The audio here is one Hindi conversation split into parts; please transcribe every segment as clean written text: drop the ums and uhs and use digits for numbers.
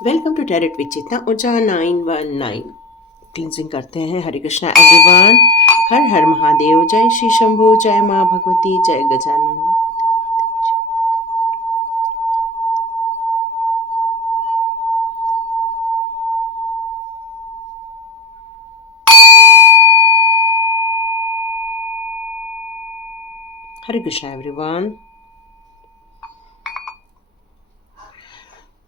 वेलकम टू टैरेट विद चेतना ऊर्जा 919। क्लिनजिंग करते हैं। हरे कृष्णा एवरीवन। हर हर महादेव। जय श्री शंभू, जय माँ भगवती, जय गजानन। हरे कृष्णा एवरीवन।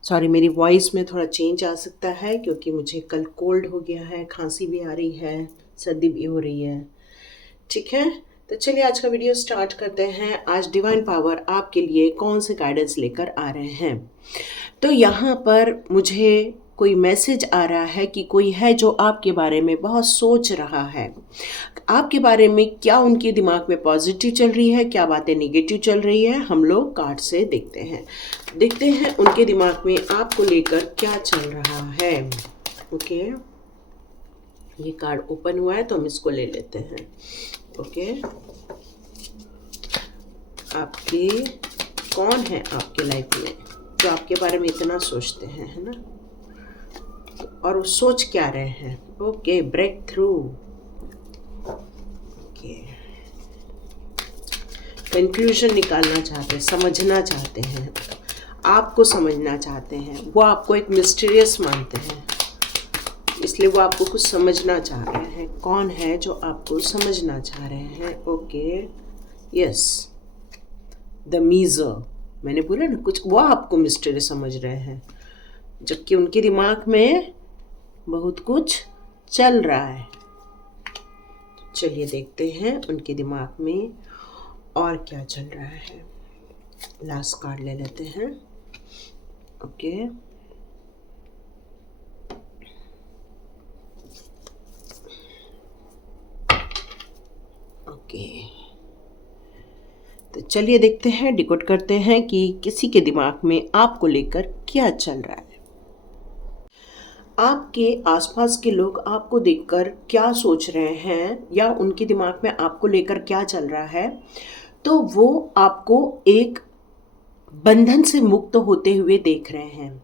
सॉरी, मेरी वॉइस में थोड़ा चेंज आ सकता है क्योंकि मुझे कल कोल्ड हो गया है, खांसी भी आ रही है, सर्दी भी हो रही है। ठीक है, तो चलिए आज का वीडियो स्टार्ट करते हैं। आज डिवाइन पावर आपके लिए कौन से गाइडेंस लेकर आ रहे हैं। तो यहाँ पर मुझे कोई मैसेज आ रहा है कि कोई है जो आपके बारे में बहुत सोच रहा है। आपके बारे में क्या उनके दिमाग में पॉजिटिव चल रही है, क्या बातें नेगेटिव चल रही है, हम लोग कार्ड से देखते हैं उनके दिमाग में आपको लेकर क्या चल रहा है। ओके, ये कार्ड ओपन हुआ है तो हम इसको ले लेते हैं। ओके, आपके कौन है आपके लाइफ में जो आपके बारे में इतना सोचते हैं, है ना, और वो सोच क्या रहे हैं। Okay, breakthrough. Okay, conclusion निकालना चाहते हैं, समझना चाहते हैं, आपको समझना चाहते हैं। वो आपको एक मिस्टीरियस मानते हैं, इसलिए वो आपको कुछ समझना चाह रहे हैं। कौन है जो आपको समझना चाह रहे हैं। Okay, yes, the measure. मैंने बोला ना, कुछ वो आपको मिस्टरी समझ रहे हैं, जबकि उनके दिमाग में बहुत कुछ चल रहा है। चलिए देखते हैं उनके दिमाग में और क्या चल रहा है। लास्ट कार्ड ले लेते हैं। ओके, ओके, तो चलिए देखते हैं, डिकोड करते हैं कि किसी के दिमाग में आपको लेकर क्या चल रहा है। आपके आसपास के लोग आपको देखकर क्या सोच रहे हैं या उनके दिमाग में आपको लेकर क्या चल रहा है। तो वो आपको एक बंधन से मुक्त होते हुए देख रहे हैं।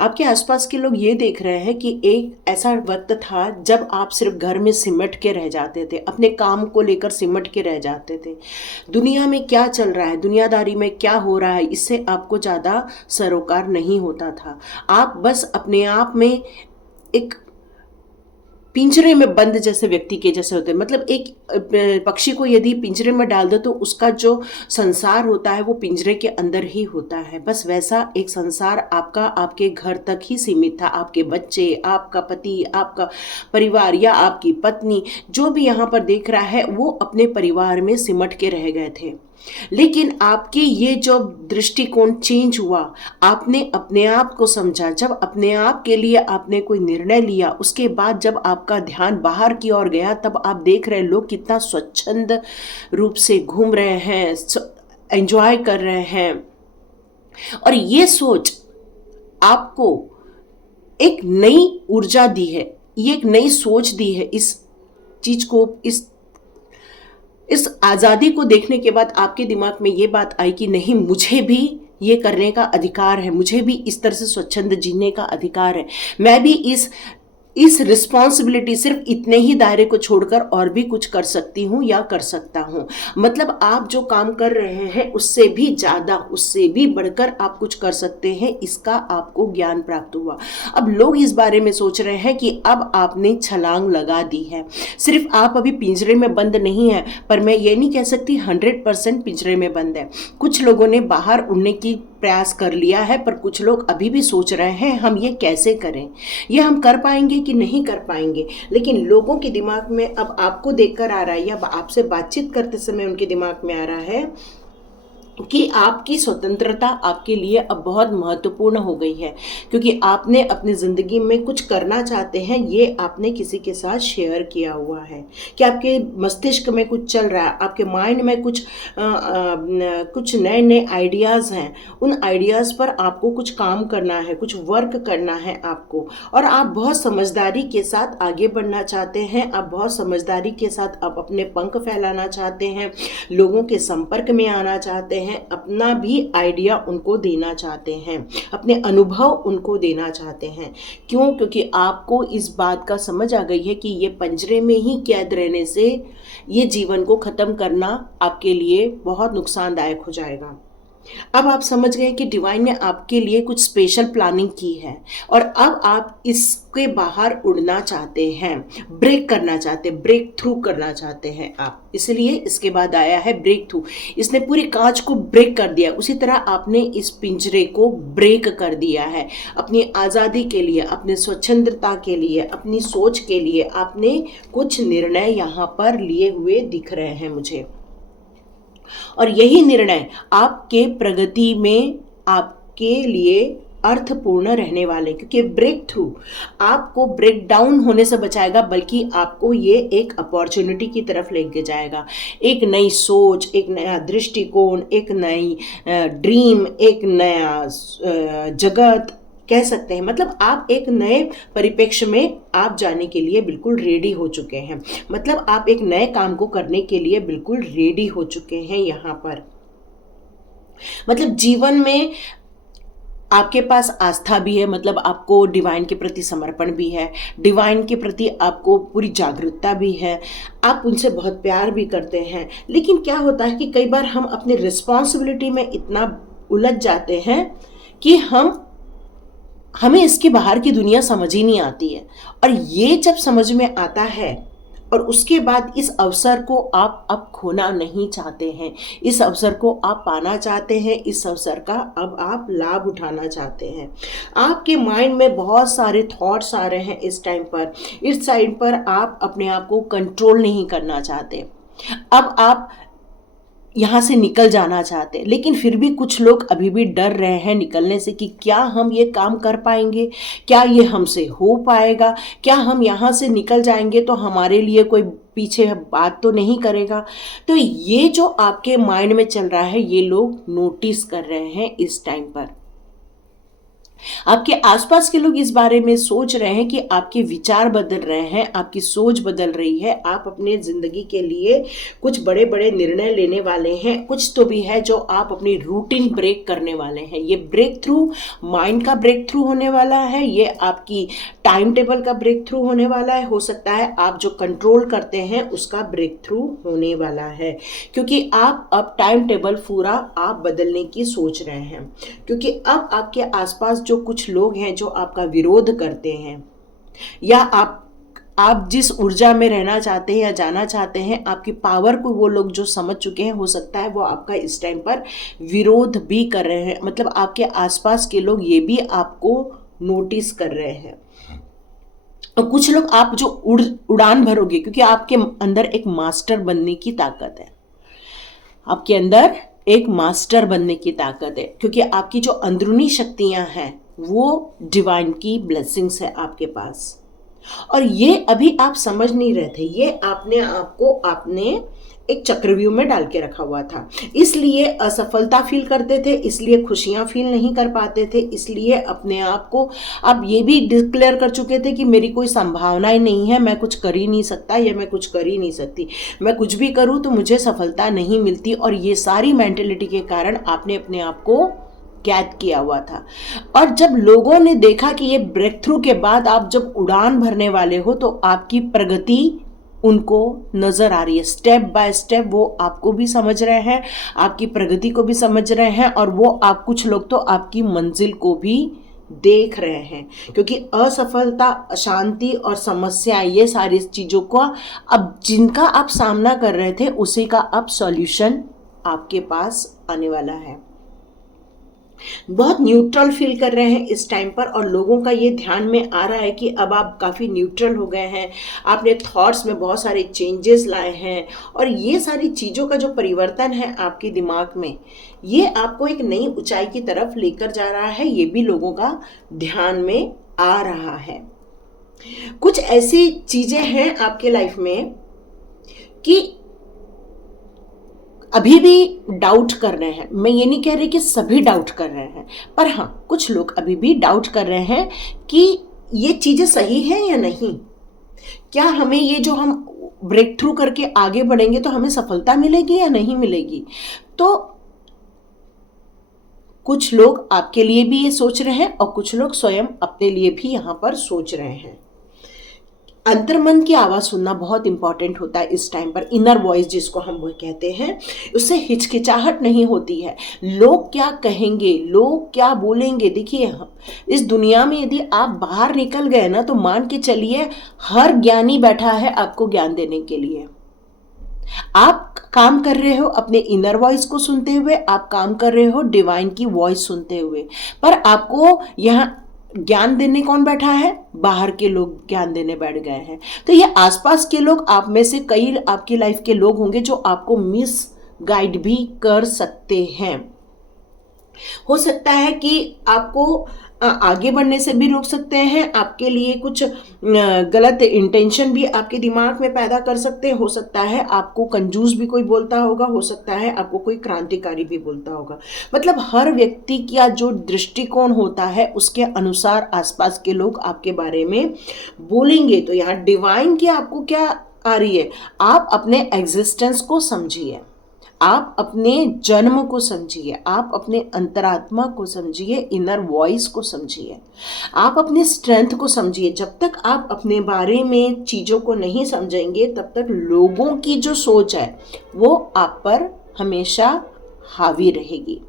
आपके आसपास के लोग ये देख रहे हैं कि एक ऐसा वक्त था जब आप सिर्फ घर में सिमट के रह जाते थे, अपने काम को लेकर सिमट के रह जाते थे। दुनिया में क्या चल रहा है, दुनियादारी में क्या हो रहा है, इससे आपको ज़्यादा सरोकार नहीं होता था। आप बस अपने आप में एक पिंजरे में बंद जैसे व्यक्ति के जैसे होते हैं। मतलब एक पक्षी को यदि पिंजरे में डाल दो तो उसका जो संसार होता है वो पिंजरे के अंदर ही होता है। बस वैसा एक संसार आपका आपके घर तक ही सीमित था। आपके बच्चे, आपका पति, आपका परिवार या आपकी पत्नी, जो भी यहाँ पर देख रहा है वो अपने परिवार में सिमट के रह गए थे। लेकिन आपकी ये जो दृष्टिकोण चेंज हुआ, आपने अपने आप को समझा। जब अपने आप के लिए आपने कोई निर्णय लिया, उसके बाद जब आपका ध्यान बाहर की ओर गया, तब आप देख रहे लोग कितना स्वच्छंद रूप से घूम रहे हैं, एंजॉय कर रहे हैं। और ये सोच आपको एक नई ऊर्जा दी है, ये एक नई सोच दी है। इस चीज को, इस आज़ादी को देखने के बाद आपके दिमाग में ये बात आई कि नहीं, मुझे भी ये करने का अधिकार है, मुझे भी इस तरह से स्वच्छंद जीने का अधिकार है। मैं भी इस रिस्पॉन्सिबिलिटी, सिर्फ इतने ही दायरे को छोड़कर और भी कुछ कर सकती हूँ या कर सकता हूँ। मतलब आप जो काम कर रहे हैं उससे भी ज़्यादा, उससे भी बढ़कर आप कुछ कर सकते हैं, इसका आपको ज्ञान प्राप्त हुआ। अब लोग इस बारे में सोच रहे हैं कि अब आपने छलांग लगा दी है। सिर्फ आप अभी पिंजरे में बंद नहीं है, पर मैं ये नहीं कह सकती 100% पिंजरे में बंद है। कुछ लोगों ने बाहर उड़ने की प्रयास कर लिया है, पर कुछ लोग अभी भी सोच रहे हैं हम ये कैसे करें, ये हम कर पाएंगे कि नहीं कर पाएंगे। लेकिन लोगों के दिमाग में अब आपको देखकर आ रहा है या आपसे बातचीत करते समय उनके दिमाग में आ रहा है कि आपकी स्वतंत्रता आपके लिए अब बहुत महत्वपूर्ण हो गई है, क्योंकि आपने अपनी ज़िंदगी में कुछ करना चाहते हैं, ये आपने किसी के साथ शेयर किया हुआ है कि आपके मस्तिष्क में कुछ चल रहा है, आपके माइंड में कुछ नए नए आइडियाज़ हैं। उन आइडियाज़ पर आपको कुछ काम करना है, कुछ वर्क करना है आपको, और आप बहुत समझदारी के साथ आगे बढ़ना चाहते हैं। आप बहुत समझदारी के साथ आप अपने पंख फैलाना चाहते हैं, लोगों के संपर्क में आना चाहते हैं, हैं, अपना भी आइडिया उनको देना चाहते हैं, अपने अनुभव उनको देना चाहते हैं। क्यों? क्योंकि आपको इस बात का समझ आ गई है कि ये पंजरे में ही कैद रहने से ये जीवन को ख़त्म करना आपके लिए बहुत नुकसानदायक हो जाएगा। अब आप समझ गए कि डिवाइन ने आपके लिए कुछ स्पेशल प्लानिंग की है और अब आप इसके बाहर उड़ना चाहते हैं, ब्रेक करना चाहते हैं, ब्रेक थ्रू करना चाहते हैं आप। इसलिए इसके बाद आया है ब्रेक थ्रू। इसने पूरी कांच को ब्रेक कर दिया, उसी तरह आपने इस पिंजरे को ब्रेक कर दिया है। अपनी आज़ादी के लिए, अपने स्वतंत्रता के लिए, अपनी सोच के लिए आपने कुछ निर्णय यहाँ पर लिए हुए दिख रहे हैं मुझे, और यही निर्णय आपके प्रगति में आपके लिए अर्थपूर्ण रहने वाले, क्योंकि ब्रेक थ्रू आपको ब्रेक डाउन होने से बचाएगा, बल्कि आपको ये एक अपॉर्चुनिटी की तरफ लेके जाएगा। एक नई सोच, एक नया दृष्टिकोण, एक नई ड्रीम, एक नया जगत कह सकते हैं। मतलब आप एक नए परिप्रेक्ष्य में आप जाने के लिए बिल्कुल रेडी हो चुके हैं। मतलब आप एक नए काम को करने के लिए बिल्कुल रेडी हो चुके हैं यहाँ पर। मतलब जीवन में आपके पास आस्था भी है, मतलब आपको डिवाइन के प्रति समर्पण भी है, डिवाइन के प्रति आपको पूरी जागरूकता भी है, आप उनसे बहुत प्यार भी करते हैं। लेकिन क्या होता है कि कई बार हम अपनी रिस्पॉन्सिबिलिटी में इतना उलझ जाते हैं कि हमें इसके बाहर की दुनिया समझ ही नहीं आती है। और ये जब समझ में आता है और उसके बाद इस अवसर को आप अब खोना नहीं चाहते हैं, इस अवसर को आप पाना चाहते हैं, इस अवसर का अब आप लाभ उठाना चाहते हैं। आपके माइंड में बहुत सारे थॉट्स आ रहे हैं इस टाइम पर। इस टाइम पर आप अपने आप को कंट्रोल नहीं करना चाहते। अब आप यहाँ से निकल जाना चाहते हैं, लेकिन फिर भी कुछ लोग अभी भी डर रहे हैं निकलने से कि क्या हम ये काम कर पाएंगे, क्या ये हमसे हो पाएगा, क्या हम यहाँ से निकल जाएंगे तो हमारे लिए कोई पीछे बात तो नहीं करेगा। तो ये जो आपके माइंड में चल रहा है ये लोग नोटिस कर रहे हैं इस टाइम पर। आपके आसपास के लोग इस बारे में सोच रहे हैं कि आपके विचार बदल रहे हैं, आपकी सोच बदल रही है, आप अपने जिंदगी के लिए कुछ बड़े बड़े निर्णय लेने वाले हैं। कुछ तो भी है जो आप अपनी रूटीन ब्रेक करने वाले हैं। ये ब्रेक थ्रू माइंड का ब्रेक थ्रू होने वाला है, ये आपकी टाइम टेबल का ब्रेक थ्रू होने वाला है, हो सकता है आप जो कंट्रोल करते हैं उसका ब्रेक थ्रू होने वाला है, क्योंकि आप अब टाइम टेबल पूरा आप बदलने की सोच रहे हैं। क्योंकि अब आपके आसपास जो कुछ लोग हैं जो आपका विरोध करते हैं, या आप जिस ऊर्जा में रहना चाहते हैं या जाना चाहते हैं, आपकी पावर को वो लोग जो समझ चुके हैं, हो सकता है वो आपका इस टाइम पर विरोध भी कर रहे हैं। मतलब आपके आसपास के लोग ये भी आपको नोटिस कर रहे हैं। और कुछ लोग आप जो उड़ान भरोगे, क्योंकि आपके अंदर एक मास्टर बनने की ताकत है, आपके अंदर एक मास्टर बनने की ताकत है, क्योंकि आपकी जो अंदरूनी शक्तियां हैं वो डिवाइन की ब्लेसिंग्स है आपके पास। और ये अभी आप समझ नहीं रहे थे, ये आपने एक चक्रव्यूह में डाल के रखा हुआ था। इसलिए असफलता फील करते थे, इसलिए खुशियां फील नहीं कर पाते थे, इसलिए अपने आप को आप ये भी डिक्लेयर कर चुके थे कि मेरी कोई संभावना ही नहीं है, मैं कुछ कर ही नहीं सकता या मैं कुछ कर ही नहीं सकती, मैं कुछ भी करूं तो मुझे सफलता नहीं मिलती। और ये सारी मेंटेलिटी के कारण आपने अपने आप को कैद किया हुआ था। और जब लोगों ने देखा कि ये ब्रेक थ्रू के बाद आप जब उड़ान भरने वाले हो तो आपकी प्रगति उनको नजर आ रही है, स्टेप बाय स्टेप वो आपको भी समझ रहे हैं, आपकी प्रगति को भी समझ रहे हैं, और वो आप कुछ लोग तो आपकी मंजिल को भी देख रहे हैं। क्योंकि असफलता, अशांति और समस्या, ये सारी चीजों को अब जिनका आप सामना कर रहे थे उसी का अब सॉल्यूशन आपके पास आने वाला है। बहुत न्यूट्रल फील कर रहे हैं इस टाइम पर, और लोगों का ये ध्यान में आ रहा है कि अब आप काफ़ी न्यूट्रल हो गए हैं, आपने थॉट्स में बहुत सारे चेंजेस लाए हैं, और ये सारी चीज़ों का जो परिवर्तन है आपके दिमाग में, ये आपको एक नई ऊंचाई की तरफ लेकर जा रहा है। ये भी लोगों का ध्यान में आ रहा है। कुछ ऐसी चीज़ें हैं आपके लाइफ में कि अभी भी डाउट कर रहे हैं। मैं ये नहीं कह रही कि सभी डाउट कर रहे हैं, पर हाँ, कुछ लोग अभी भी डाउट कर रहे हैं कि ये चीज़ें सही है या नहीं, क्या हमें ये जो हम ब्रेक थ्रू करके आगे बढ़ेंगे तो हमें सफलता मिलेगी या नहीं मिलेगी। तो कुछ लोग आपके लिए भी ये सोच रहे हैं और कुछ लोग स्वयं अपने लिए भी यहाँ पर सोच रहे हैं। अंतर्मन की आवाज़ सुनना बहुत इंपॉर्टेंट होता है इस टाइम पर। इनर वॉइस जिसको हम वो कहते हैं, उससे हिचकिचाहट नहीं होती है। लोग क्या कहेंगे, लोग क्या बोलेंगे, देखिए इस दुनिया में यदि आप बाहर निकल गए ना तो मान के चलिए हर ज्ञानी बैठा है आपको ज्ञान देने के लिए। आप काम कर रहे हो अपने इनर वॉइस को सुनते हुए, आप काम कर रहे हो डिवाइन की वॉइस सुनते हुए, पर आपको यहाँ ज्ञान देने कौन बैठा है? बाहर के लोग ज्ञान देने बैठ गए हैं। तो ये आसपास के लोग, आप में से कई आपकी लाइफ के लोग होंगे जो आपको मिस गाइड भी कर सकते हैं। हो सकता है कि आपको आगे बढ़ने से भी रोक सकते हैं, आपके लिए कुछ गलत इंटेंशन भी आपके दिमाग में पैदा कर सकते हैं। हो सकता है आपको कंजूस भी कोई बोलता होगा, हो सकता है आपको कोई क्रांतिकारी भी बोलता होगा। मतलब हर व्यक्ति का जो दृष्टिकोण होता है उसके अनुसार आसपास के लोग आपके बारे में बोलेंगे। तो यहाँ डिवाइन की आपको क्या आ रही है? आप अपने एग्जिस्टेंस को समझिए, आप अपने जन्म को समझिए, आप अपने अंतरात्मा को समझिए, इनर वॉइस को समझिए, आप अपने स्ट्रेंथ को समझिए। जब तक आप अपने बारे में चीज़ों को नहीं समझेंगे तब तक लोगों की जो सोच है वो आप पर हमेशा हावी रहेगी।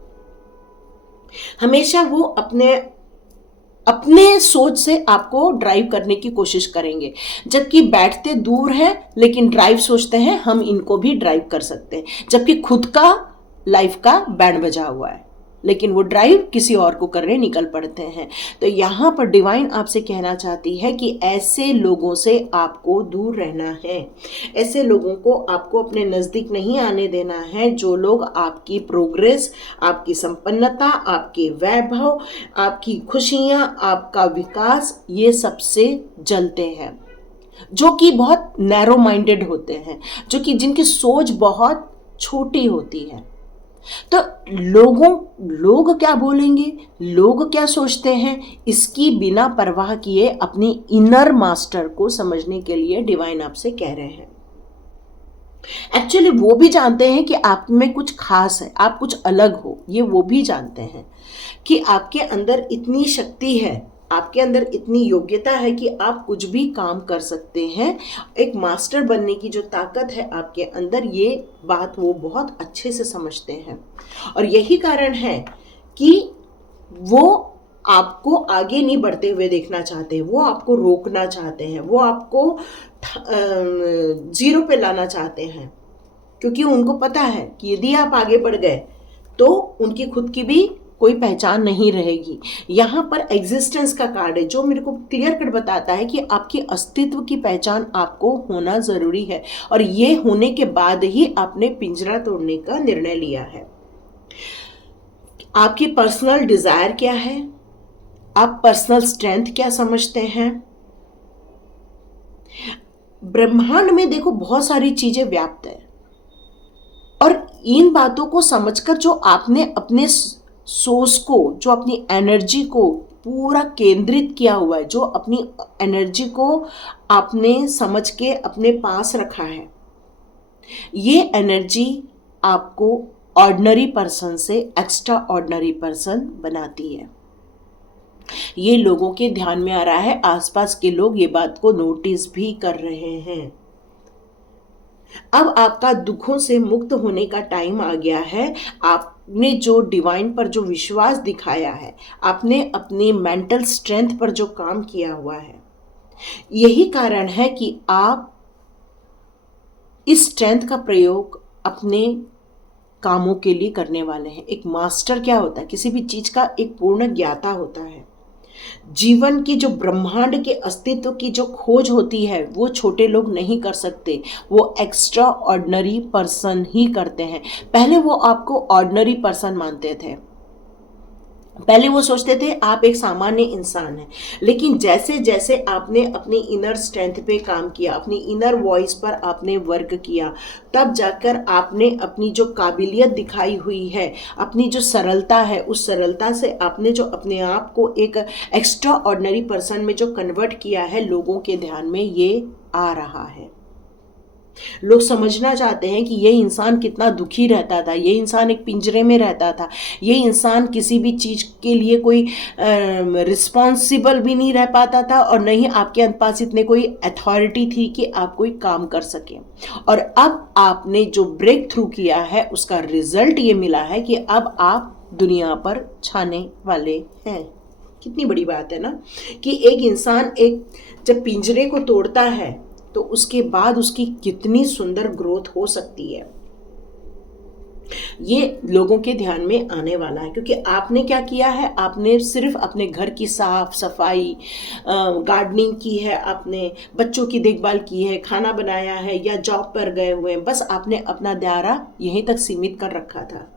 हमेशा वो अपने सोच से आपको ड्राइव करने की कोशिश करेंगे, जबकि बैठते दूर हैं लेकिन ड्राइव सोचते हैं हम इनको भी ड्राइव कर सकते हैं, जबकि खुद का लाइफ का बैंड बजा हुआ है लेकिन वो ड्राइव किसी और को करने निकल पड़ते हैं। तो यहाँ पर डिवाइन आपसे कहना चाहती है कि ऐसे लोगों से आपको दूर रहना है, ऐसे लोगों को आपको अपने नज़दीक नहीं आने देना है जो लोग आपकी प्रोग्रेस, आपकी संपन्नता, आपके वैभव, आपकी खुशियाँ, आपका विकास, ये सबसे जलते हैं, जो कि बहुत नैरो माइंडेड होते हैं, जो कि जिनकी सोच बहुत छोटी होती है। तो लोग क्या बोलेंगे, लोग क्या सोचते हैं, इसकी बिना परवाह किए अपनी इनर मास्टर को समझने के लिए डिवाइन आपसे कह रहे हैं। एक्चुअली वो भी जानते हैं कि आप में कुछ खास है, आप कुछ अलग हो, ये वो भी जानते हैं कि आपके अंदर इतनी शक्ति है, आपके अंदर इतनी योग्यता है कि आप कुछ भी काम कर सकते हैं। एक मास्टर बनने की जो ताकत है आपके अंदर, ये बात वो बहुत अच्छे से समझते हैं। और यही कारण है कि वो आपको आगे नहीं बढ़ते हुए देखना चाहते, वो आपको रोकना चाहते हैं, वो आपको जीरो पे लाना चाहते हैं, क्योंकि उनको पता है कि यदि आप आगे बढ़ गए तो उनकी खुद की भी कोई पहचान नहीं रहेगी। यहाँ पर एग्जिस्टेंस का कार्ड है जो मेरे को क्लियर कट बताता है कि आपके अस्तित्व की पहचान आपको होना ज़रूरी है, और ये होने के बाद ही आपने पिंजरा तोड़ने का निर्णय लिया है। आपकी पर्सनल डिज़ायर क्या है, आप पर्सनल स्ट्रेंथ क्या समझते हैं। ब्रह्मांड में देखो बहुत सारी चीज़ें व्याप्त है, और इन बातों को समझकर जो आपने अपने सोर्स को, जो अपनी एनर्जी को पूरा केंद्रित किया हुआ है, जो अपनी एनर्जी को आपने समझ के अपने पास रखा है, ये एनर्जी आपको ऑर्डिनरी पर्सन से एक्स्ट्रा ऑर्डिनरी पर्सन बनाती है। ये लोगों के ध्यान में आ रहा है, आसपास के लोग ये बात को नोटिस भी कर रहे हैं। अब आपका दुखों से मुक्त होने का टाइम आ गया है। आपने जो डिवाइन पर जो विश्वास दिखाया है, आपने अपनी मेंटल स्ट्रेंथ पर जो काम किया हुआ है, यही कारण है कि आप इस स्ट्रेंथ का प्रयोग अपने कामों के लिए करने वाले हैं। एक मास्टर क्या होता है? किसी भी चीज का एक पूर्ण ज्ञाता होता है। जीवन की जो ब्रह्मांड के अस्तित्व की जो खोज होती है वो छोटे लोग नहीं कर सकते, वो एक्स्ट्रा ऑर्डिनरी पर्सन ही करते हैं। पहले वो आपको ऑर्डिनरी पर्सन मानते थे, पहले वो सोचते थे आप एक सामान्य इंसान हैं, लेकिन जैसे जैसे आपने अपनी इनर स्ट्रेंथ पे काम किया, अपनी इनर वॉइस पर आपने वर्क किया, तब जाकर आपने अपनी जो काबिलियत दिखाई हुई है, अपनी जो सरलता है, उस सरलता से आपने जो अपने आप को एक एक्स्ट्रा ऑर्डिनरी पर्सन में जो कन्वर्ट किया है, लोगों के ध्यान में ये आ रहा है। लोग समझना चाहते हैं कि ये इंसान कितना दुखी रहता था, ये इंसान एक पिंजरे में रहता था, ये इंसान किसी भी चीज़ के लिए कोई रिस्पॉन्सिबल भी नहीं रह पाता था, और न ही आपके पास इतने कोई अथॉरिटी थी कि आप कोई काम कर सकें। और अब आपने जो ब्रेक थ्रू किया है उसका रिजल्ट ये मिला है कि अब आप दुनिया पर छाने वाले हैं। कितनी बड़ी बात है ना, कि एक इंसान एक जब पिंजरे को तोड़ता है तो उसके बाद उसकी कितनी सुंदर ग्रोथ हो सकती है, ये लोगों के ध्यान में आने वाला है। क्योंकि आपने क्या किया है, आपने सिर्फ अपने घर की साफ सफाई, गार्डनिंग की है, आपने बच्चों की देखभाल की है, खाना बनाया है, या जॉब पर गए हुए हैं, बस आपने अपना दायरा यहीं तक सीमित कर रखा था।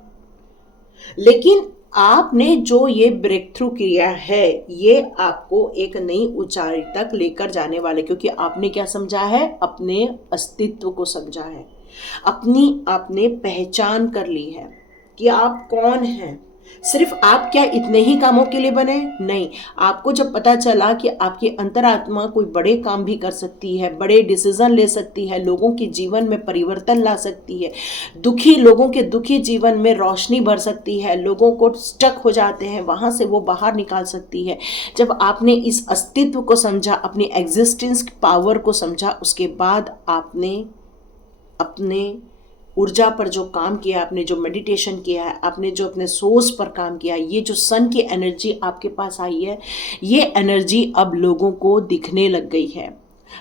लेकिन आपने जो ये ब्रेक थ्रू किया है, ये आपको एक नई ऊंचाई तक लेकर जाने वाले, क्योंकि आपने क्या समझा है, अपने अस्तित्व को समझा है, अपनी आपने पहचान कर ली है कि आप कौन हैं। सिर्फ आप क्या इतने ही कामों के लिए बने? नहीं, आपको जब पता चला कि आपकी अंतरात्मा कोई बड़े काम भी कर सकती है, बड़े डिसीजन ले सकती है, लोगों के जीवन में परिवर्तन ला सकती है, दुखी लोगों के दुखी जीवन में रोशनी भर सकती है, लोगों को स्टक हो जाते हैं वहां से वो बाहर निकाल सकती है, जब आपने इस अस्तित्व को समझा, अपनी एग्जिस्टेंस पावर को समझा, उसके बाद आपने अपने ऊर्जा पर जो काम किया, आपने जो मेडिटेशन किया है, आपने जो अपने सोर्स पर काम किया, ये जो सन की एनर्जी आपके पास आई है, ये एनर्जी अब लोगों को दिखने लग गई है।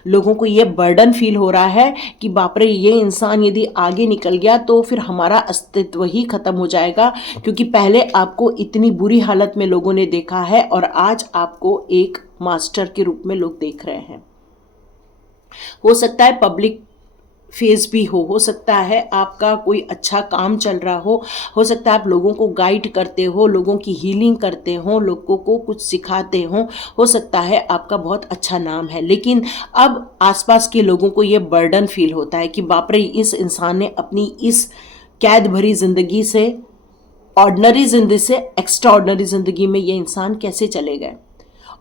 लोगों को ये बर्डन फील हो रहा है कि बाप रे, ये इंसान यदि आगे निकल गया तो फिर हमारा अस्तित्व ही खत्म हो जाएगा। क्योंकि पहले आपको इतनी बुरी हालत में लोगों ने देखा है और आज आपको एक मास्टर के रूप में लोग देख रहे हैं। हो सकता है पब्लिक फेज भी हो सकता है आपका कोई अच्छा काम चल रहा हो सकता है आप लोगों को गाइड करते हो, लोगों की हीलिंग करते हो, लोगों को कुछ सिखाते हो सकता है आपका बहुत अच्छा नाम है। लेकिन अब आसपास के लोगों को ये बर्डन फील होता है कि बाप रे, इस इंसान ने अपनी इस कैद भरी जिंदगी से, ऑर्डिनरी जिंदगी से एक्स्ट्रा ऑर्डिनरी जिंदगी में ये इंसान कैसे चले गए।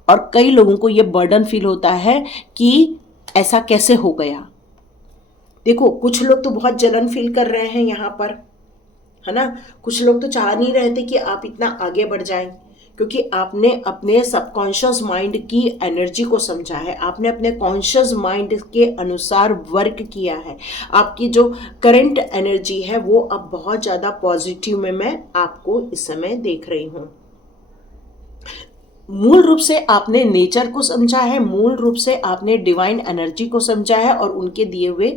और कई लोगों को ये बर्डन फील होता है कि ऐसा कैसे हो गया। देखो, कुछ लोग तो बहुत जलन फील कर रहे हैं यहाँ पर, है ना। कुछ लोग तो चाह नहीं रहे थे कि आप इतना आगे बढ़ जाएं, क्योंकि आपने अपने सबकॉन्शियस माइंड की एनर्जी को समझा है, आपने अपने कॉन्शियस माइंड के अनुसार वर्क किया है। आपकी जो करंट एनर्जी है वो अब बहुत ज़्यादा पॉजिटिव में मैं आपको इस समय देख रही हूँ। मूल रूप से आपने नेचर को समझा है, मूल रूप से आपने डिवाइन एनर्जी को समझा है और उनके दिए हुए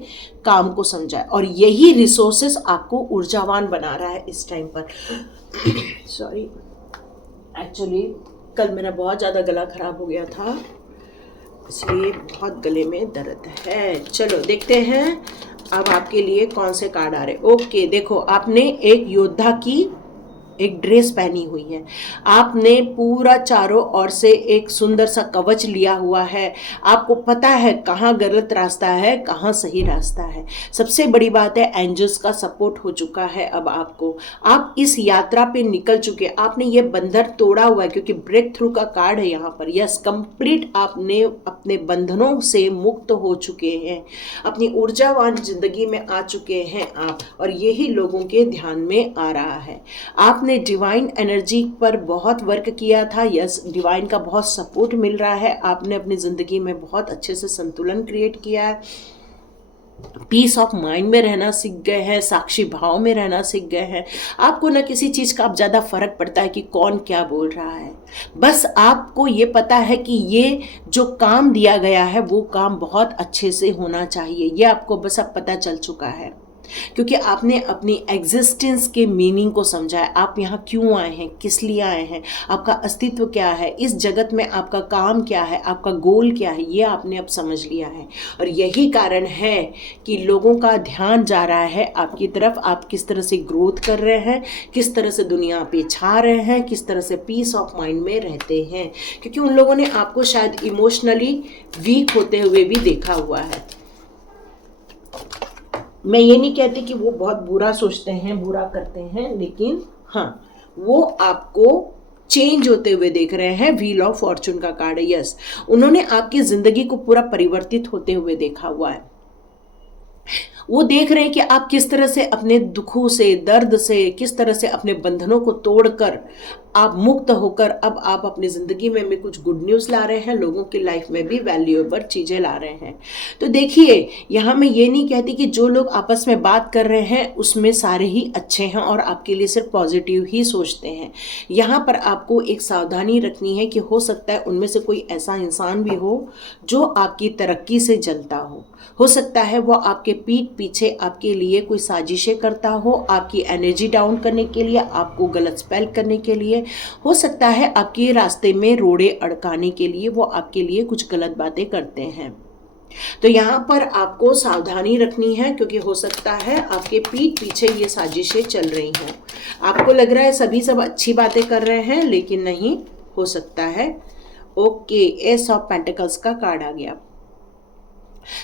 काम को समझा है, और यही रिसोर्सेस आपको ऊर्जावान बना रहा है इस टाइम पर। सॉरी, एक्चुअली कल मेरा बहुत ज़्यादा गला खराब हो गया था, इसलिए बहुत गले में दर्द है। चलो देखते हैं अब आपके लिए कौन से कार्ड आ रहे। ओके, देखो, आपने एक योद्धा की एक ड्रेस पहनी हुई है, आपने पूरा चारों ओर से एक सुंदर सा कवच लिया हुआ है, आपको पता है कहाँ गलत रास्ता है, कहाँ सही रास्ता है। सबसे बड़ी बात है, एंजल्स का सपोर्ट हो चुका है अब आपको, आप इस यात्रा पे निकल चुके, आपने ये बंधन तोड़ा हुआ है, क्योंकि ब्रेक थ्रू का कार्ड है यहाँ पर। यस, कंप्लीट आपने अपने बंधनों से मुक्त हो चुके हैं, अपनी ऊर्जावान जिंदगी में आ चुके हैं आप, और यही लोगों के ध्यान में आ रहा है। आपने डिवाइन एनर्जी पर बहुत वर्क किया था। यस, डिवाइन का बहुत सपोर्ट मिल रहा है, आपने अपनी जिंदगी में बहुत अच्छे से संतुलन क्रिएट किया है, पीस ऑफ माइंड में रहना सीख गए हैं, साक्षी भाव में रहना सीख गए हैं। आपको न किसी चीज़ का अब ज़्यादा फर्क पड़ता है कि कौन क्या बोल रहा है, बस आपको ये पता है कि ये जो काम दिया गया है वो काम बहुत अच्छे से होना चाहिए। ये आपको बस अब पता चल चुका है, क्योंकि आपने अपनी एग्जिस्टेंस के मीनिंग को समझा है। आप यहाँ क्यों आए हैं, किस लिए आए हैं, आपका अस्तित्व क्या है, इस जगत में आपका काम क्या है, आपका गोल क्या है, ये आपने अब समझ लिया है। और यही कारण है कि लोगों का ध्यान जा रहा है आपकी तरफ। आप किस तरह से ग्रोथ कर रहे हैं, किस तरह से दुनिया पे छा रहे हैं, किस तरह से पीस ऑफ माइंड में रहते हैं, क्योंकि उन लोगों ने आपको शायद इमोशनली वीक होते हुए भी देखा हुआ है। मैं ये नहीं कहती कि वो बहुत बुरा सोचते हैं, बुरा करते हैं, लेकिन हाँ, वो आपको चेंज होते हुए देख रहे हैं। व्हील ऑफ फॉर्चून का कार्ड है। यस, उन्होंने आपकी जिंदगी को पूरा परिवर्तित होते हुए देखा हुआ है। वो देख रहे हैं कि आप किस तरह से अपने दुखों से, दर्द से, किस तरह से अपने बंधनों को तोड़कर आप मुक्त होकर अब आप अपनी ज़िंदगी में भी कुछ गुड न्यूज़ ला रहे हैं, लोगों की लाइफ में भी वैल्यूएबल चीज़ें ला रहे हैं। तो देखिए, यहाँ मैं ये नहीं कहती कि जो लोग आपस में बात कर रहे हैं उसमें सारे ही अच्छे हैं और आपके लिए सिर्फ पॉजिटिव ही सोचते हैं। यहाँ पर आपको एक सावधानी रखनी है कि हो सकता है उनमें से कोई ऐसा इंसान भी हो जो आपकी तरक्की से जलता हो सकता है वो आपके पीठ पीछे आपके लिए कोई साजिशें करता हो, आपकी एनर्जी डाउन करने के लिए, आपको गलत स्पेल करने के लिए, हो सकता है आपके रास्ते में रोड़े अड़काने के लिए वो आपके लिए कुछ गलत बातें करते हैं। तो यहाँ पर आपको सावधानी रखनी है क्योंकि हो सकता है आपके पीठ पीछे ये साजिशें चल रही हैं। आपको लग रहा है सभी सब अच्छी बातें कर रहे हैं, लेकिन नहीं, हो सकता है। ओके, एस ऑफ पेंटिकल्स का कार्ड आ गया।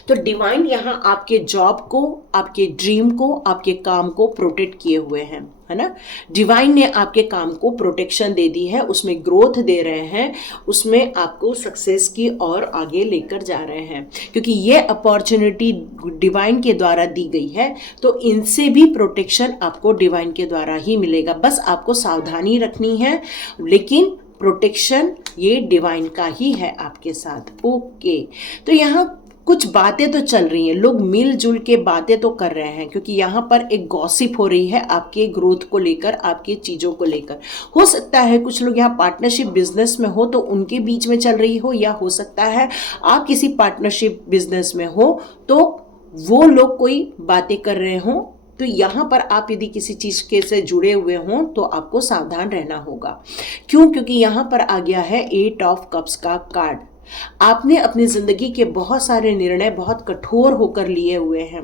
तो डिवाइन यहाँ आपके जॉब को, आपके ड्रीम को, आपके काम को प्रोटेक्ट किए हुए हैं, है ना। डिवाइन ने आपके काम को प्रोटेक्शन दे दी है, उसमें ग्रोथ दे रहे हैं, उसमें आपको सक्सेस की ओर आगे लेकर जा रहे हैं, क्योंकि ये अपॉर्चुनिटी डिवाइन के द्वारा दी गई है। तो इनसे भी प्रोटेक्शन आपको डिवाइन के द्वारा ही मिलेगा। बस आपको सावधानी रखनी है, लेकिन प्रोटेक्शन ये डिवाइन का ही है आपके साथ। ओके, तो यहाँ कुछ बातें तो चल रही हैं, लोग मिलजुल के बातें तो कर रहे हैं, क्योंकि यहाँ पर एक गॉसिप हो रही है आपके ग्रोथ को लेकर, आपकी चीज़ों को लेकर। हो सकता है कुछ लोग यहाँ पार्टनरशिप बिजनेस में हो तो उनके बीच में चल रही हो, या हो सकता है आप किसी पार्टनरशिप बिजनेस में हो तो वो लोग कोई बातें कर रहे हों। तो यहाँ पर आप यदि किसी चीज़ के से जुड़े हुए हों तो आपको सावधान रहना होगा। क्यों? क्योंकि यहाँ पर आ गया है 8 ऑफ कप्स का कार्ड। आपने अपनी ज़िंदगी के बहुत सारे निर्णय बहुत कठोर होकर लिए हुए हैं,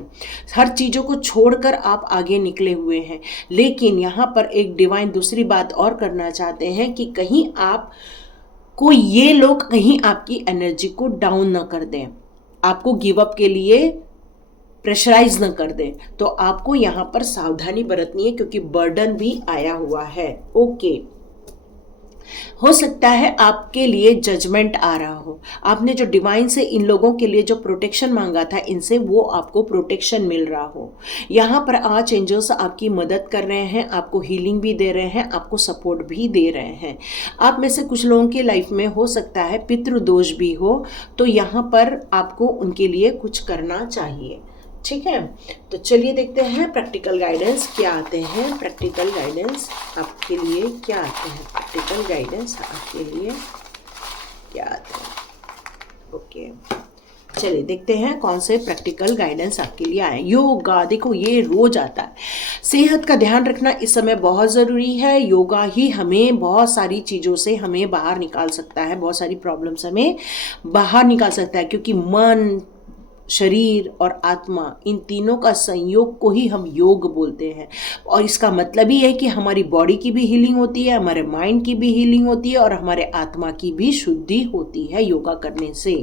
हर चीज़ों को छोड़कर आप आगे निकले हुए हैं, लेकिन यहाँ पर एक डिवाइन दूसरी बात और करना चाहते हैं कि कहीं आप को ये लोग कहीं आपकी एनर्जी को डाउन ना कर दें, आपको गिव अप के लिए प्रेशराइज न कर दें। तो आपको यहाँ पर सावधानी बरतनी है क्योंकि बर्डन भी आया हुआ है। ओके, हो सकता है आपके लिए जजमेंट आ रहा हो, आपने जो डिवाइन से इन लोगों के लिए जो प्रोटेक्शन मांगा था इनसे वो आपको प्रोटेक्शन मिल रहा हो। यहाँ पर आर्च एंजल्स आपकी मदद कर रहे हैं, आपको हीलिंग भी दे रहे हैं, आपको सपोर्ट भी दे रहे हैं। आप में से कुछ लोगों की लाइफ में हो सकता है पितृदोष भी हो, तो यहाँ पर आपको उनके लिए कुछ करना चाहिए। ठीक है, तो चलिए देखते हैं प्रैक्टिकल गाइडेंस क्या आते हैं। प्रैक्टिकल गाइडेंस आपके लिए क्या आते हैं? प्रैक्टिकल गाइडेंस आपके लिए क्या आते हैं? ओके, चलिए देखते हैं कौन से प्रैक्टिकल गाइडेंस आपके लिए आए। योगा, देखो ये रोज आता है। सेहत का ध्यान रखना इस समय बहुत ज़रूरी है। योगा ही हमें बहुत सारी चीज़ों से हमें बाहर निकाल सकता है, बहुत सारी प्रॉब्लम्स हमें बाहर निकाल सकता है, क्योंकि मन, शरीर और आत्मा, इन तीनों का संयोग को ही हम योग बोलते हैं। और इसका मतलब ही है कि हमारी बॉडी की भी हीलिंग होती है, हमारे माइंड की भी हीलिंग होती है और हमारे आत्मा की भी शुद्धि होती है योगा करने से।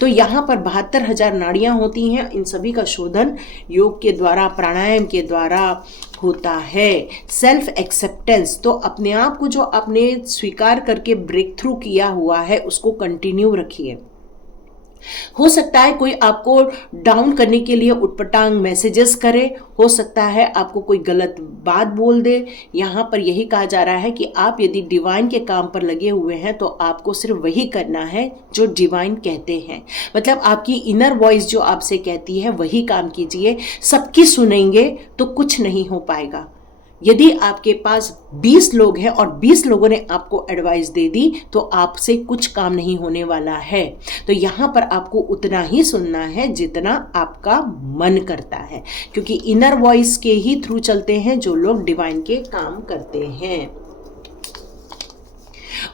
तो यहाँ पर 72,000 नाड़ियाँ होती हैं, इन सभी का शोधन योग के द्वारा, प्राणायाम के द्वारा होता है। सेल्फ एक्सेप्टेंस, तो अपने आप को जो आपने स्वीकार करके ब्रेक थ्रू किया हुआ है उसको कंटिन्यू रखिए। हो सकता है कोई आपको डाउन करने के लिए उटपटांग मैसेजेस करे, हो सकता है आपको कोई गलत बात बोल दे। यहाँ पर यही कहा जा रहा है कि आप यदि डिवाइन के काम पर लगे हुए हैं तो आपको सिर्फ वही करना है जो डिवाइन कहते हैं। मतलब आपकी इनर वॉइस जो आपसे कहती है वही काम कीजिए। सबकी सुनेंगे तो कुछ नहीं हो पाएगा। यदि आपके पास 20 लोग हैं और 20 लोगों ने आपको एडवाइस दे दी तो आपसे कुछ काम नहीं होने वाला है। तो यहाँ पर आपको उतना ही सुनना है जितना आपका मन करता है, क्योंकि इनर वॉइस के ही थ्रू चलते हैं जो लोग डिवाइन के काम करते हैं।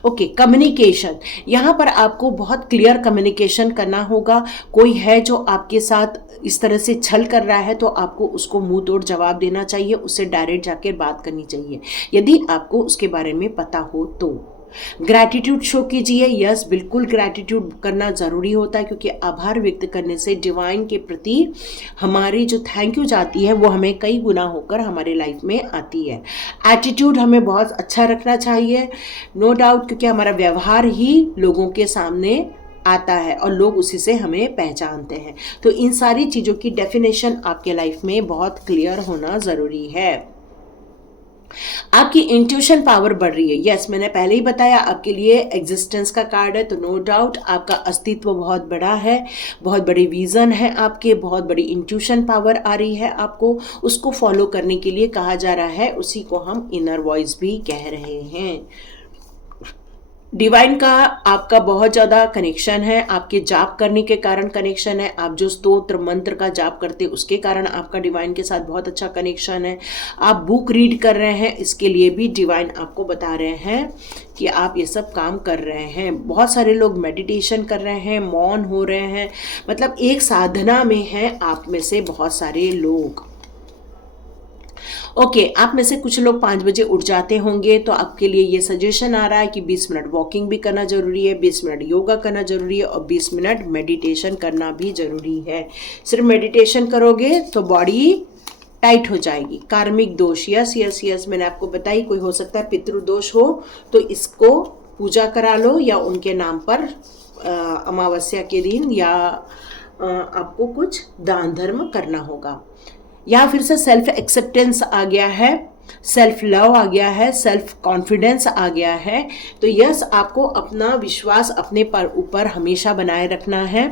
ओके, कम्युनिकेशन, यहाँ पर आपको बहुत क्लियर कम्युनिकेशन करना होगा। कोई है जो आपके साथ इस तरह से छल कर रहा है तो आपको उसको मुंह तोड़ जवाब देना चाहिए, उससे डायरेक्ट जाकर बात करनी चाहिए यदि आपको उसके बारे में पता हो तो। ग्रैटिट्यूड शो कीजिए। यस, बिल्कुल ग्रैटिट्यूड करना ज़रूरी होता है, क्योंकि आभार व्यक्त करने से डिवाइन के प्रति हमारी जो थैंक यू जाती है वो हमें कई गुना होकर हमारे लाइफ में आती है। एटीट्यूड हमें बहुत अच्छा रखना चाहिए, नो डाउट, क्योंकि हमारा व्यवहार ही लोगों के सामने आता है और लोग उसी से हमें पहचानते हैं। तो इन सारी चीज़ों की डेफिनेशन आपके लाइफ में बहुत क्लियर होना ज़रूरी है। आपकी इंट्यूशन पावर बढ़ रही है। यस, मैंने पहले ही बताया आपके लिए एग्जिस्टेंस का कार्ड है, तो नो डाउट आपका अस्तित्व बहुत बड़ा है, बहुत बड़ी विजन है आपके, बहुत बड़ी इंट्यूशन पावर आ रही है आपको, उसको फॉलो करने के लिए कहा जा रहा है, उसी को हम इनर वॉइस भी कह रहे हैं। डिवाइन का आपका बहुत ज़्यादा कनेक्शन है, आपके जाप करने के कारण कनेक्शन है, आप जो स्तोत्र मंत्र का जाप करते हैं उसके कारण आपका डिवाइन के साथ बहुत अच्छा कनेक्शन है। आप बुक रीड कर रहे हैं, इसके लिए भी डिवाइन आपको बता रहे हैं कि आप ये सब काम कर रहे हैं। बहुत सारे लोग मेडिटेशन कर रहे हैं, मौन हो रहे हैं, मतलब एक साधना में हैं आप में से बहुत सारे लोग। ओके, आप में से कुछ लोग 5 बजे उठ जाते होंगे, तो आपके लिए ये सजेशन आ रहा है कि 20 मिनट वॉकिंग भी करना जरूरी है, 20 मिनट योगा करना जरूरी है और 20 मिनट मेडिटेशन करना भी जरूरी है। सिर्फ मेडिटेशन करोगे तो बॉडी टाइट हो जाएगी। कार्मिक दोष, यस यस यस, मैंने आपको बताई, कोई हो सकता है पितृदोष हो तो इसको पूजा करा लो, या उनके नाम पर अमावस्या के दिन या आपको कुछ दान धर्म करना होगा। या फिर से सेल्फ एक्सेप्टेंस आ गया है, सेल्फ लव आ गया है, सेल्फ कॉन्फिडेंस आ गया है। तो यस, आपको अपना विश्वास अपने पर ऊपर हमेशा बनाए रखना है,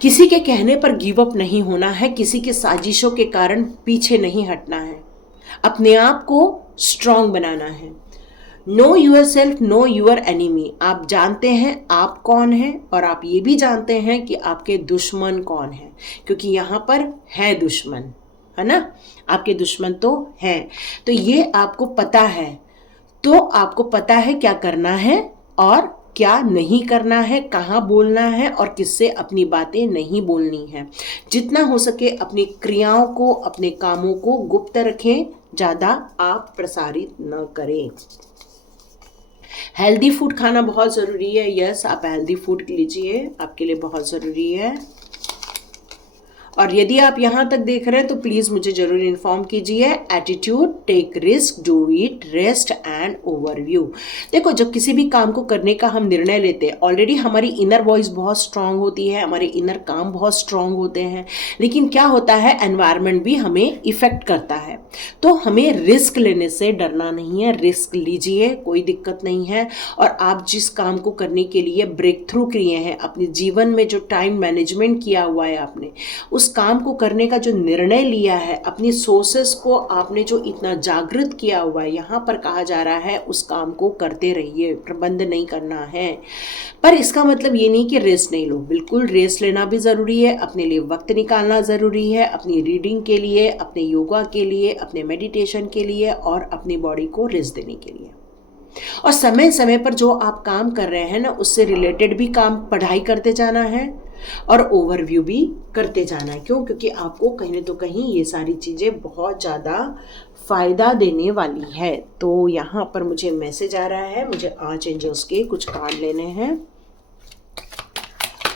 किसी के कहने पर गिव अप नहीं होना है, किसी के साजिशों के कारण पीछे नहीं हटना है, अपने आप को स्ट्रांग बनाना है। Know yourself, know your enemy. आप जानते हैं आप कौन हैं और आप ये भी जानते हैं कि आपके दुश्मन कौन है, क्योंकि यहाँ पर है दुश्मन, है ना, आपके दुश्मन तो हैं। तो ये आपको पता है, तो आपको पता है क्या करना है और क्या नहीं करना है, कहाँ बोलना है और किससे अपनी बातें नहीं बोलनी है। जितना हो सके अपनी क्रियाओं को, अपने कामों को गुप्त रखें, ज़्यादा आप प्रसारित न करें। हेल्दी फूड खाना बहुत ज़रूरी है। यस, आप हेल्दी फूड लीजिए, आपके लिए बहुत ज़रूरी है। और यदि आप यहाँ तक देख रहे हैं तो प्लीज़ मुझे ज़रूर इन्फॉर्म कीजिए। Attitude, take risk, do it, rest and overview. देखो, जब किसी भी काम को करने का हम निर्णय लेते हैं, ऑलरेडी हमारी इनर वॉइस बहुत स्ट्रांग होती है, हमारे इनर काम बहुत स्ट्रांग होते हैं, लेकिन क्या होता है, एनवायरनमेंट भी हमें इफ़ेक्ट करता है। तो हमें रिस्क लेने से डरना नहीं है, रिस्क लीजिए, कोई दिक्कत नहीं है। और आप जिस काम को करने के लिए ब्रेक थ्रू किए हैं, अपने जीवन में जो टाइम मैनेजमेंट किया हुआ है आपने, उस काम को करने का जो निर्णय लिया है, अपनी सोर्सेस को आपने जो इतना जागृत किया हुआ है, यहाँ पर कहा जा रहा है उस काम को करते रहिए, प्रबंध नहीं करना है। पर इसका मतलब ये नहीं कि रेस्ट नहीं लो, बिल्कुल रेस्ट लेना भी ज़रूरी है, अपने लिए वक्त निकालना ज़रूरी है, अपनी रीडिंग के लिए, अपने योगा के लिए, अपने मेडिटेशन के लिए और अपनी बॉडी को रेस्ट देने के लिए। और समय समय पर जो आप काम कर रहे हैं ना, उससे रिलेटेड भी काम पढ़ाई करते जाना है और ओवरव्यू भी करते जाना है। क्यों? क्योंकि आपको कहीं न तो कहीं ये सारी चीज़ें बहुत ज़्यादा फ़ायदा देने वाली है। तो यहाँ पर मुझे मैसेज आ रहा है, मुझे आर्च एंजल्स के कुछ कार्ड लेने हैं।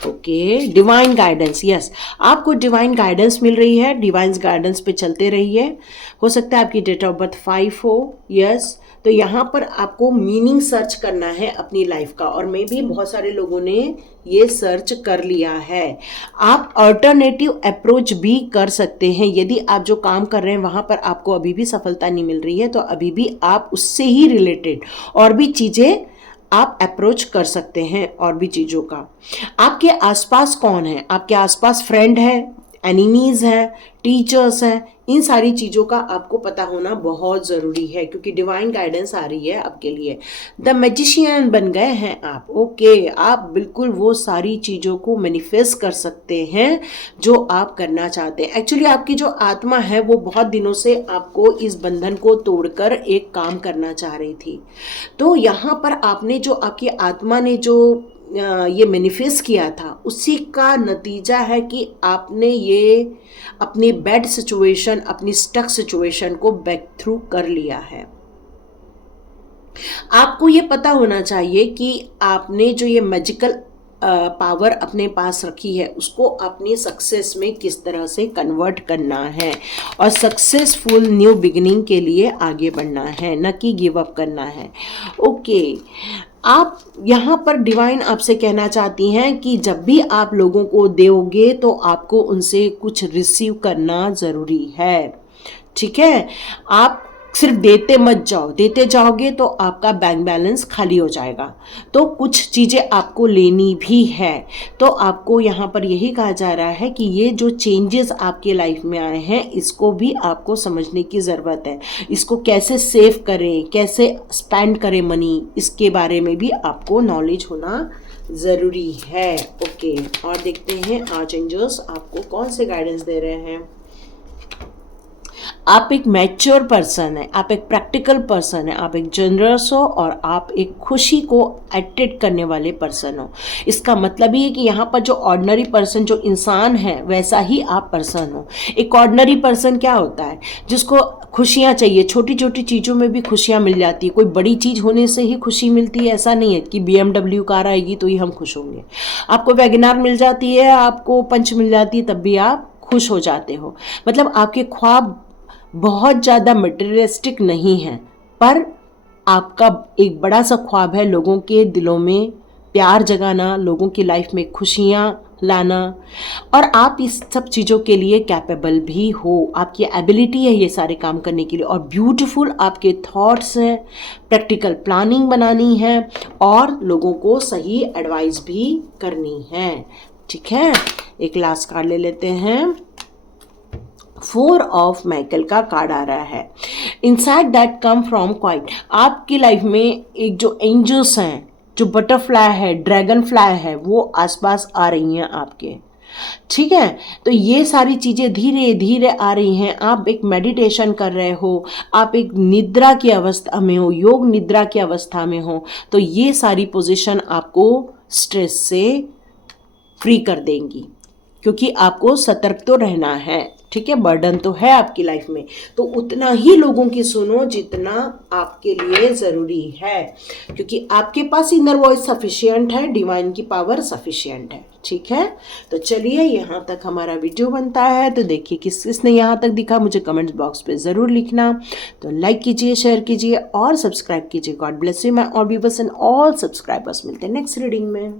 ओके, डिवाइन गाइडेंस, यस, आपको डिवाइन गाइडेंस मिल रही है, डिवाइन गाइडेंस पे चलते रहिए। हो सकता है आपकी डेट ऑफ बर्थ 5 हो, यस। तो यहाँ पर आपको मीनिंग सर्च करना है अपनी लाइफ का, और मे भी बहुत सारे लोगों ने ये सर्च कर लिया है। आप अल्टरनेटिव अप्रोच भी कर सकते हैं। यदि आप जो काम कर रहे हैं वहाँ पर आपको अभी भी सफलता नहीं मिल रही है, तो अभी भी आप उससे ही रिलेटेड और भी चीज़ें आप अप्रोच कर सकते हैं, और भी चीज़ों का। आपके आसपास कौन है? आपके आसपास फ्रेंड है, एनिमीज़ हैं, टीचर्स हैं, इन सारी चीज़ों का आपको पता होना बहुत ज़रूरी है, क्योंकि डिवाइन गाइडेंस आ रही है आपके लिए। द मैजिशियन बन गए हैं आप। ओके, आप बिल्कुल वो सारी चीज़ों को मैनिफेस्ट कर सकते हैं जो आप करना चाहते हैं। एक्चुअली आपकी जो आत्मा है वो बहुत दिनों से आपको इस बंधन को तोड़कर एक काम करना चाह रही थी। तो यहाँ पर आपने जो, आपकी आत्मा ने जो ये मैनिफेस्ट किया था, उसी का नतीजा है कि आपने ये अपनी बैड सिचुएशन, अपनी स्टक सिचुएशन को बैक थ्रू कर लिया है। आपको ये पता होना चाहिए कि आपने जो ये मैजिकल पावर अपने पास रखी है, उसको अपनी सक्सेस में किस तरह से कन्वर्ट करना है, और सक्सेसफुल न्यू बिगिनिंग के लिए आगे बढ़ना है, न कि गिव अप करना है। ओके, आप यहाँ पर डिवाइन आपसे कहना चाहती हैं कि जब भी आप लोगों को दोगे तो आपको उनसे कुछ रिसीव करना ज़रूरी है। ठीक है, आप सिर्फ देते मत जाओ, देते जाओगे तो आपका बैंक बैलेंस खाली हो जाएगा। तो कुछ चीज़ें आपको लेनी भी है। तो आपको यहाँ पर यही कहा जा रहा है कि ये जो चेंजेस आपके लाइफ में आए हैं इसको भी आपको समझने की ज़रूरत है। इसको कैसे सेव करें, कैसे स्पेंड करें मनी, इसके बारे में भी आपको नॉलेज होना ज़रूरी है। ओके, और देखते हैं आर्चएंजल्स आपको कौन से गाइडेंस दे रहे हैं। आप एक मैच्योर पर्सन है, आप एक प्रैक्टिकल पर्सन है, आप एक जनरस हो और आप एक खुशी को अट्रैक्ट करने वाले पर्सन हो। इसका मतलब ये है कि यहाँ पर जो ऑर्डिनरी पर्सन, जो इंसान है, वैसा ही आप पर्सन हो। एक ऑर्डिनरी पर्सन क्या होता है, जिसको खुशियाँ चाहिए, छोटी छोटी चीज़ों में भी खुशियाँ मिल जाती है। कोई बड़ी चीज़ होने से ही खुशी मिलती है ऐसा नहीं है कि BMW कार आएगी तो ही हम खुश होंगे। आपको वैगनार मिल जाती है, आपको पंच मिल जाती है, तब भी आप खुश हो जाते हो। मतलब आपके ख्वाब बहुत ज़्यादा मटेरियलिस्टिक नहीं है, पर आपका एक बड़ा सा ख्वाब है लोगों के दिलों में प्यार जगाना, लोगों की लाइफ में खुशियाँ लाना, और आप इस सब चीज़ों के लिए कैपेबल भी हो। आपकी एबिलिटी है ये सारे काम करने के लिए, और ब्यूटीफुल आपके थॉट्स हैं, प्रैक्टिकल प्लानिंग बनानी है और लोगों को सही एडवाइस भी करनी है। ठीक है, एक लास्ट कार्ड ले लेते हैं। 4 ऑफ माइकल का कार्ड आ रहा है। Inside that come from quite. आपकी लाइफ में एक जो एंजल्स हैं, जो बटरफ्लाई है, ड्रैगन फ्लाई है, वो आसपास आ रही हैं आपके। ठीक है, तो ये सारी चीज़ें धीरे धीरे आ रही हैं। आप एक मेडिटेशन कर रहे हो, आप एक निद्रा की अवस्था में हो, योग निद्रा की अवस्था में हो, तो ये सारी पोजीशन आपको स्ट्रेस से फ्री कर देंगी, क्योंकि आपको सतर्क तो रहना है। ठीक है, बर्डन तो है आपकी लाइफ में, तो उतना ही लोगों की सुनो जितना आपके लिए ज़रूरी है, क्योंकि आपके पास इनर वॉइस सफिशिएंट है, डिवाइन की पावर सफिशिएंट है। ठीक है, तो चलिए यहाँ तक हमारा वीडियो बनता है। तो देखिए किस किसने यहाँ तक दिखा, मुझे कमेंट्स बॉक्स पे ज़रूर लिखना। तो लाइक कीजिए, शेयर कीजिए और सब्सक्राइब कीजिए। God bless you my all viewers and all subscribers. मिलते हैं नेक्स्ट रीडिंग में।